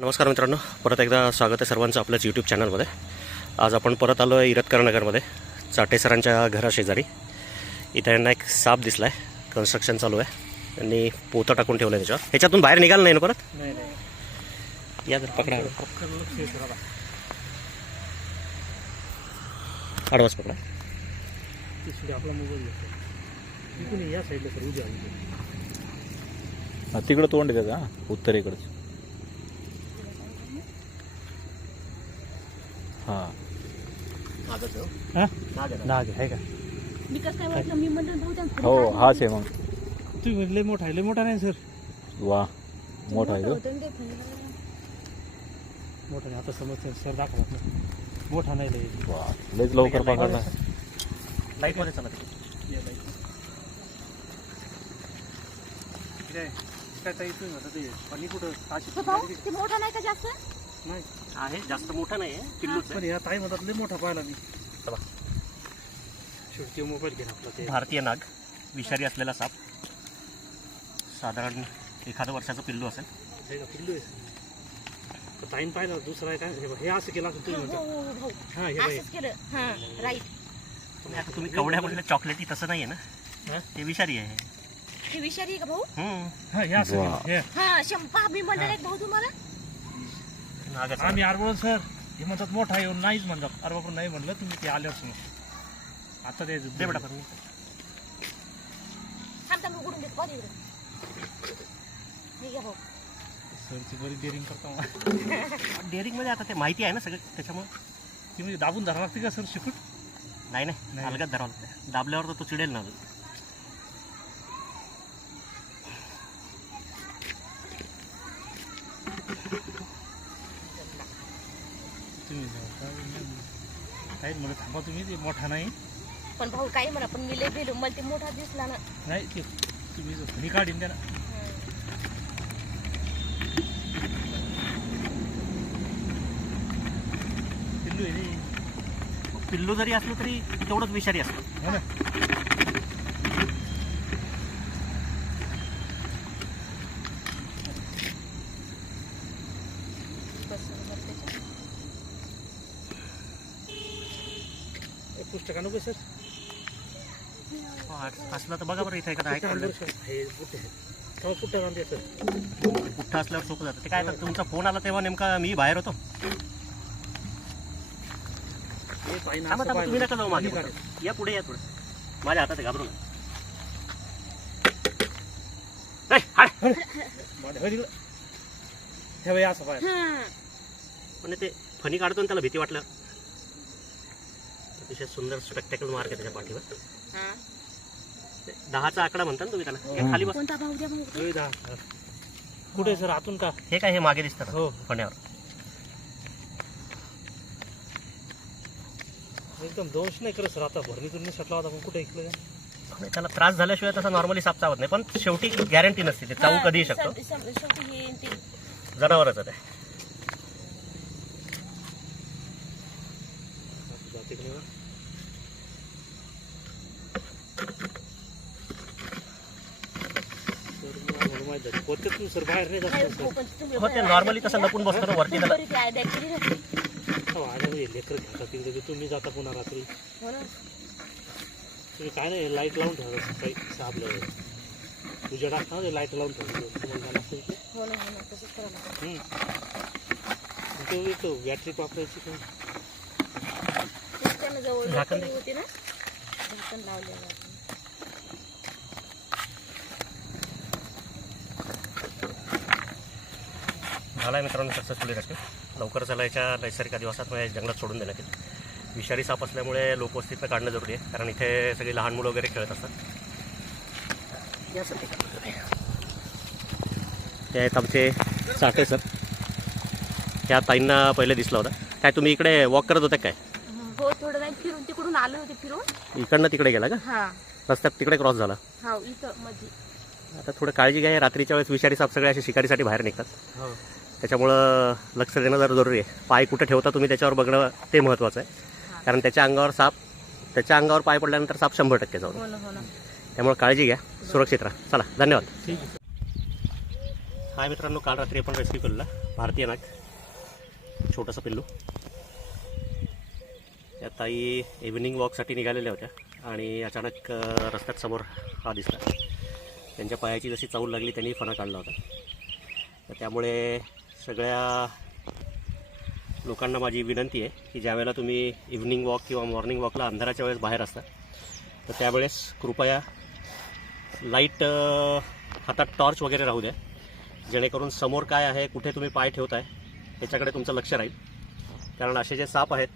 नमस्कार मित्रांनो, परत एकदा स्वागत आहे सर्वांचं आपल्याच यूट्यूब चॅनलमध्ये. आज आपण परत आलो आहे इरतकर नगरमध्ये, चाटे सरांच्या घराशेजारी. इथं यांना एक साप दिसला आहे. कन्स्ट्रक्शन चालू आहे आणि पोतं टाकून ठेवलं आहे त्याच्यावर. ह्याच्यातून बाहेर निघालं नाही ना परत? नाही या जर पकडा, आडवाच पकडा. आपला मोबाईल इकडून या साईडला सर उद्या तिकडं तोंड आहे त्याचा, उत्तरेकडचं. हां नाग आहे का? हो, हाच आहे मग. तुम्ही लय मोठा आहे, लय मोठा नाही सर. वा, मोठा आहे तो. मोठा नाही, आता समजतं सर दाखवत ना. मोठा नाही लय. वा, लयच लवकर पकडला. लाईटमध्ये चला. मोठा नाही का जास्त? नाही आहे, जास्त मोठा नाही आहे, पिल्लूच पण आहे. या ताई म्हणतात लय मोठा पाहिला मी. शेवटी मोबाईल घेऊन आपला ते भारतीय नाग, विषारी असलेला साप. साधारण 1 वर्षाचं पिल्लू असेल. हे का पिल्लू आहे. तर ताईन पाहिलं दुसरा आहे काय हे असं केलं असं तुम्ही म्हणता. हा हे बाई असंच केलं. हा राईट. आता तुम्ही कवड्या म्हटलं चॉकलेटी, तसं नाही आहे ना, ते विषारी आहे. हे विषारी आहे का भाऊ? हा हे असं वा. केलं. हे हा शंपा मी म्हणणार एक भाऊ तुम्हाला. नागाचा आम्ही आरबळ सर हे म्हणतात मोठा येऊन नाहीच म्हणतात. अरे बापू नाही म्हणलं तुम्ही ते आल्यावर समज. आता ते दे बेटा पण. थांब थांब उघडून देत पाणी इकडे. हे घ्या भाऊ. सरची बरी डेअरिंग करता. डेअरिंग मध्ये आता ते माहिती आहे ना सगळं, त्याच्यामुळे ती म्हणजे दाबून धरावं लागते का सर शिकूट? नाही नाही, अलगद धरावं लागतं. दाबल्यावर तर तो चिडेल ना अजून. तुम्ही काय म्हणत थांबा तुम्ही, ते मोठा नाही. पण भाऊ काही म्हणा, पण मी लय गेलो, मला ते मोठा दिसला ना. नाही ते तुम्ही फणी काढीन द्या ना. पिल्लू आहे रे. पिल्लू जरी असलं तरी तेवढंच विषारी असतं. हो ना. पुस्तका नको सर. असलं तर बघा बरं, इथं एखादा आहे हे बुट्टे आहेत. तेव्हा पुट्टा बांधते सर. पुठ्ठा असल्यावर सोपं जातं. ते काय आता तुमचा फोन आला तेव्हा नेमका मी बाहेर होतो. हे पाहिजे थांबा असं थांबा, तुम्ही नका जाऊ मागे. पाहिजे. काढेल. या पुढे या थोडं. माझ्या हातात आहे, घाबरू नका. नाही, हाड. मांडे, हो तिकडं. हे बाई असं पाहिजे. हा. पण ते फणी काढतो आणि त्याला भीती वाटलं. अतिशय सुंदर स्पेक्टॅकल मार्क आहे त्याच्या पाठीवर. हा. 10चा आकडा म्हणता ना तुम्ही त्याला. हे खाली बस. कोणता भाऊ द्या भाऊ? हे दा. कुठे सर आतून का? हे काय, हे मागे दिसतं ना हो. फण्यावर. एकदम दोष नाही करत सर. आता भरणीतून निसटला होता पण कुठे ऐकलं का? आणि त्याला त्रास झाल्याशिवाय तसा नॉर्मली साप चावत नाही, पण शेवटी गॅरंटी नसते, ते चावू कधीही शकतो. शेवटी हे ते जनावरच आहे ते. जाते की नाही बा? सर मला माहित आहे. पोत्यात तुम्ही सर बाहेर नाही नाही जात भाऊ, सर. पण तुम्ही हो, ते नॉर्मली तसं लपून बसतो ना वरती त्याला. बरी ती आयडिया केली ना. आल्यामध्ये लेकर घ्या तिकडे तुम्ही जाता पुन्हा रात्री. हो ना. तुम्ही काय नाही लाईट लावून ठेवा काही आपल्या तुझ्या टाकता ना लाईट लावून ठेवा. तुम्हाला काय लागतं ते? हो ना, हो ना, तसंच करायला लागतं. तो येतो बॅटरी वापरायची का? तेच त्यांना जवळ झाकण दे. होती ना, झाकण लावलेलं आहे. झाला मित्रांनो सक्सेसफुली रेस्क्यू. लवकर चालायच्या नैसर्गिक आदिवासात जंगलात सोडून देण्यात येईल. विषारी साप असल्यामुळे लोकवस्तीतनं काढणं जरुरी आहे, कारण इथे सगळी लहान मुलं वगैरे खेळत असतात. ते आहेत आमचे चाटे सर. त्या ताईंना पहिले दिसला होता. काय तुम्ही इकडे वॉक करत होता काय? हो, थोडं नाही फिरून तिकडून आले होते फिरून. इकडनं तिकडे गेला का? हा. रस्त्यात तिकडे क्रॉस झाला. हा, इथं मध्ये. आता थोडं काळजी घ्या. रात्रीच्या वेळेस विषारी साप सगळे असे शिकारीसाठी बाहेर निघतात. हो. त्याच्यामुळं लक्ष देणं जरा जरुरी आहे. पाय कुठे ठेवता तुम्ही त्याच्यावर बघणं ते महत्त्वाचं आहे, कारण त्याच्या अंगावर पाय पडल्यानंतर साप 100% जाऊ. हो ना, हो ना. त्यामुळे काळजी घ्या, सुरक्षित राहा. चला, धन्यवाद. ठीक आहे. हाय मित्रांनो, काल रात्री आपण रेस्क्यू केलेला भारतीय नाग, छोटंसं पिल्लू. त्या ताई इव्हिनिंग वॉकसाठी निघालेल्या होत्या आणि अचानक रस्त्यात समोर हा दिसला. त्यांच्या पायाची जशी चावल लागली त्यांनी फणा काढला होता. तर त्यामुळे सगळ्या लोकांना माझी विनंती आहे की ज्यावेळेला तुम्ही इव्हिनिंग वॉक किंवा मॉर्निंग वॉकला अंधाराच्या वेळेस बाहेर असता तर त्यावेळेस कृपया लाईट हातात टॉर्च वगैरे राहू द्या, जेणेकरून समोर काय आहे, कुठे तुम्ही पाय ठेवताय त्याच्याकडे तुमचं लक्ष राहील. कारण असे जे साप आहेत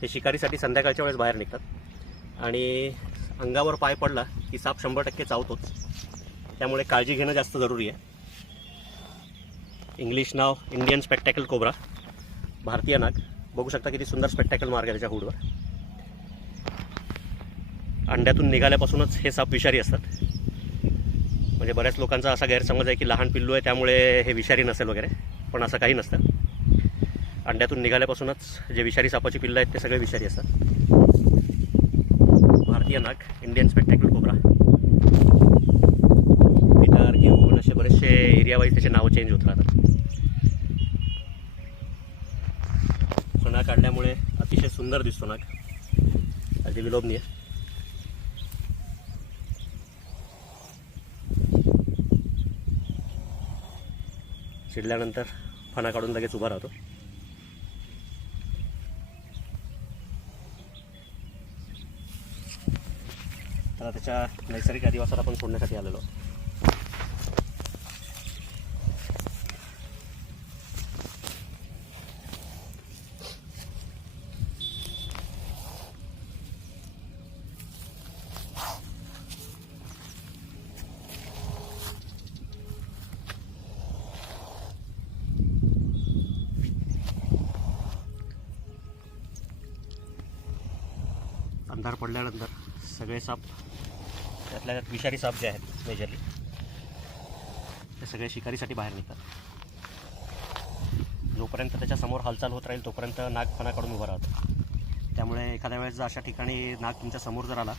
ते शिकारीसाठी संध्याकाळच्या वेळेस बाहेर निघतात आणि अंगावर पाय पडला की साप 100% चावतोच. त्यामुळे काळजी घेणं जास्त जरुरी आहे. इंग्लिश नाव इंडियन स्पेक्टॅकल कोब्रा, भारतीय नाग. बघू शकता किती सुंदर स्पेक्टॅकल मार्क आहे त्याच्या हुडवर. अंड्यातून निघाल्यापासूनच हे साप विषारी असतात. म्हणजे बऱ्याच लोकांचा असा गैरसमज आहे की लहान पिल्लू आहे त्यामुळे हे विषारी नसेल वगैरे, पण असं काही नसतं. अंड्यातून निघाल्यापासूनच जे विषारी सापाची पिल्लं आहेत ते सगळे विषारी असतात. भारतीय नाग, इंडियन स्पेक्टॅकल कोब्रा. पिटार घेऊन असे बरेचसे एरिया वाईज त्याचे नावं चेंज होत राहतात. फणा काढल्यामुळे अतिशय सुंदर दिसतो नाग, अगदी विलोभनीय. चिडल्यानंतर फणा काढून लगेच उभा राहतो. आता त्याच्या नैसर्गिक अधिवासात आपण सोडण्यासाठी आलेलो. अंधार पडल्यानंतर सगळे साप, त्यातल्या त्यात विषारी साप जे आहेत मेजरली, ते सगळे शिकारीसाठी बाहेर निघतात. जोपर्यंत त्याच्यासमोर हालचाल होत राहील तोपर्यंत नाग फणा काढून उभा राहतो. त्यामुळे एखाद्या वेळेस जर अशा ठिकाणी नाग तुमच्या समोर जर आला,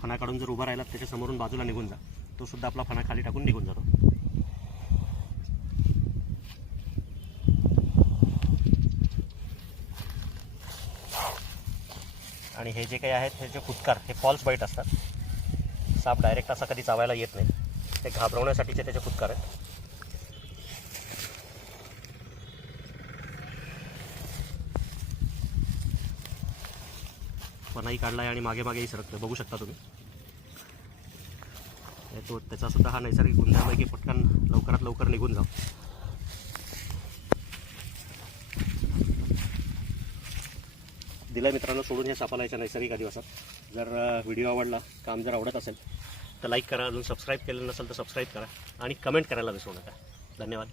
फणा काढून जर उभा राहिला, त्याच्यासमोरून बाजूला निघून जा. तो सुद्धा आपला फणा खाली टाकून निघून जातो. आणि हे जे काही आहेत हे जे फुटकार, हे फॉल्स बाईट असतात. साप डायरेक्ट असा कधी चावायला येत नाही, ते घाबरवण्यासाठीचे त्याचे फुटकार आहेत. फणाही काढलाय आणि मागे मागेही सरकतोय, बघू शकता तुम्ही. तो त्याचा सुद्धा हा नैसर्गिक गुणधर्म आहे की पटकन लवकरात लवकर निघून जाऊ. दिलं मित्रांनो सोडून हे सापाला याच्या नैसर्गिक अधिवासात. जर व्हिडिओ आवडला, काम जर आवडत असेल तर लाईक करा, अजून सबस्क्राईब केलं नसेल तर सबस्क्राईब करा आणि कमेंट करायला विसरू नका. धन्यवाद.